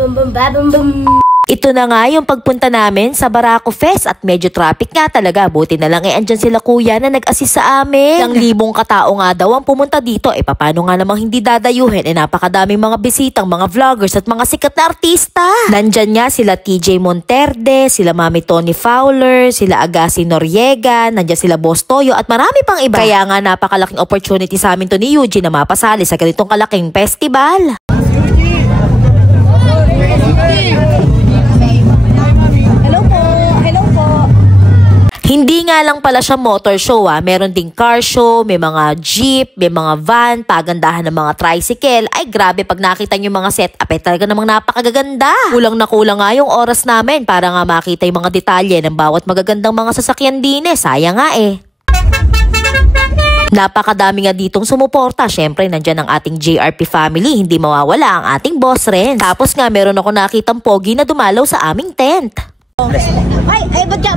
bum bum ba bum bum. Ito na nga yung pagpunta namin sa Barako Fest at medyo traffic nga talaga. Buti na lang andyan sila kuya na nag-assist sa amin. 1,000 katao nga daw ang pumunta dito. Paano nga namang hindi dadayuhin? Napakadaming mga bisitang, mga vloggers at mga sikat na artista. Nandyan nga sila TJ Monterde, sila Mami Tony Fowler, sila Agassi Noriega, nandyan sila Boss Toyo at marami pang iba. Kaya nga napakalaking opportunity sa amin to ni Eugene na mapasali sa ganitong kalaking festival. Hindi nga lang pala siya motor show meron ding car show, may mga jeep, may mga van, pagandahan ng mga tricycle. Ay grabe, pag nakita niyo mga setup talaga namang napakagaganda. Kulang na kulang nga yung oras namin para nga makita yung mga detalye ng bawat magagandang mga sasakyan din sayang nga Napakadami nga ditong sumuporta. Syempre, nandyan ang ating JRP family. Hindi mawawala ang ating boss rin. Tapos nga, meron ako nakitang pogi na dumalaw sa aming tent. Ay, ba't ka?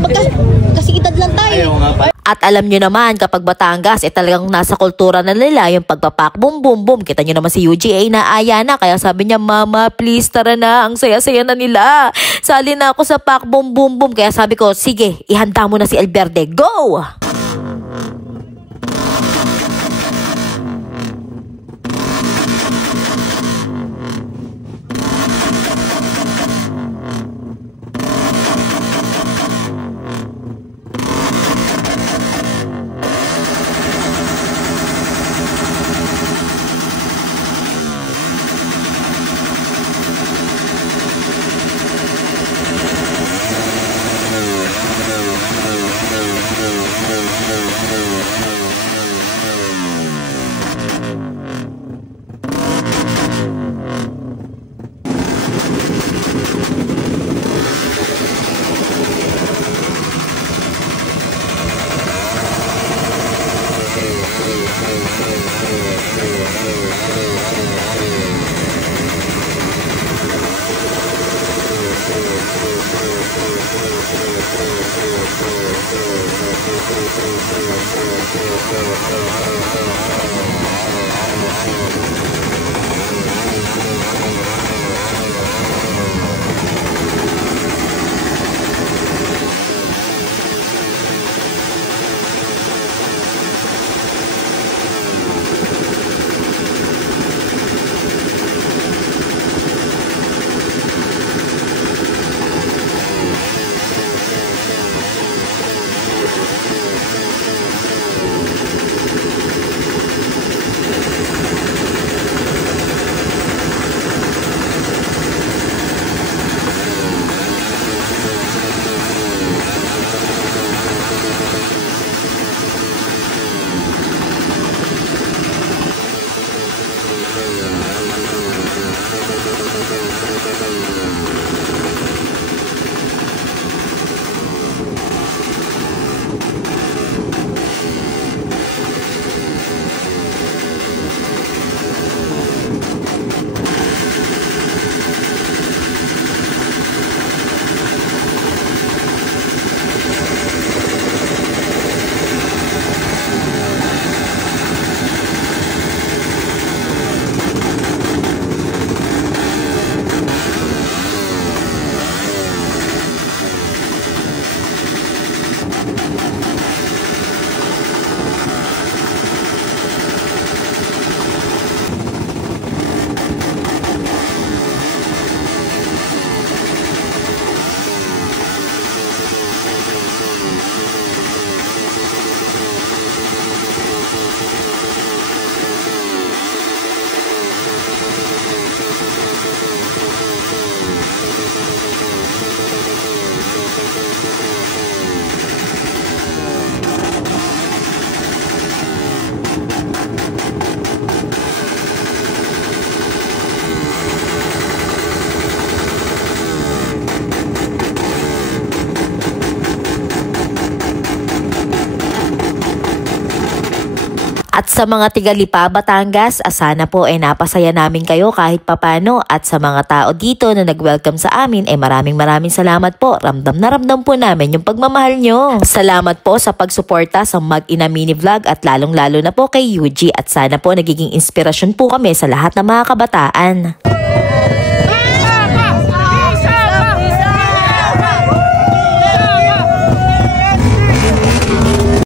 Kasi edad lang tayo. At alam nyo naman, kapag Batangas, talagang nasa kultura na nila yung pagpapak boom boom boom. Kita nyo naman si UGA na aya na. Kaya sabi niya, Mama, please tara na. Ang saya-saya na nila. Sali na ako sa pak boom boom boom. Kaya sabi ko, sige, ihanda mo na si Elverde. Go! At sa mga tiga-Lipa, Batangas, sana po napasaya namin kayo kahit papano. At sa mga tao dito na nag-welcome sa amin, maraming salamat po. Ramdam na ramdam po namin yung pagmamahal nyo. Salamat po sa pagsuporta sa Mag-ina Mini Vlog at lalong-lalo na po kay Yuji. At sana po nagiging inspirasyon po kami sa lahat ng mga kabataan.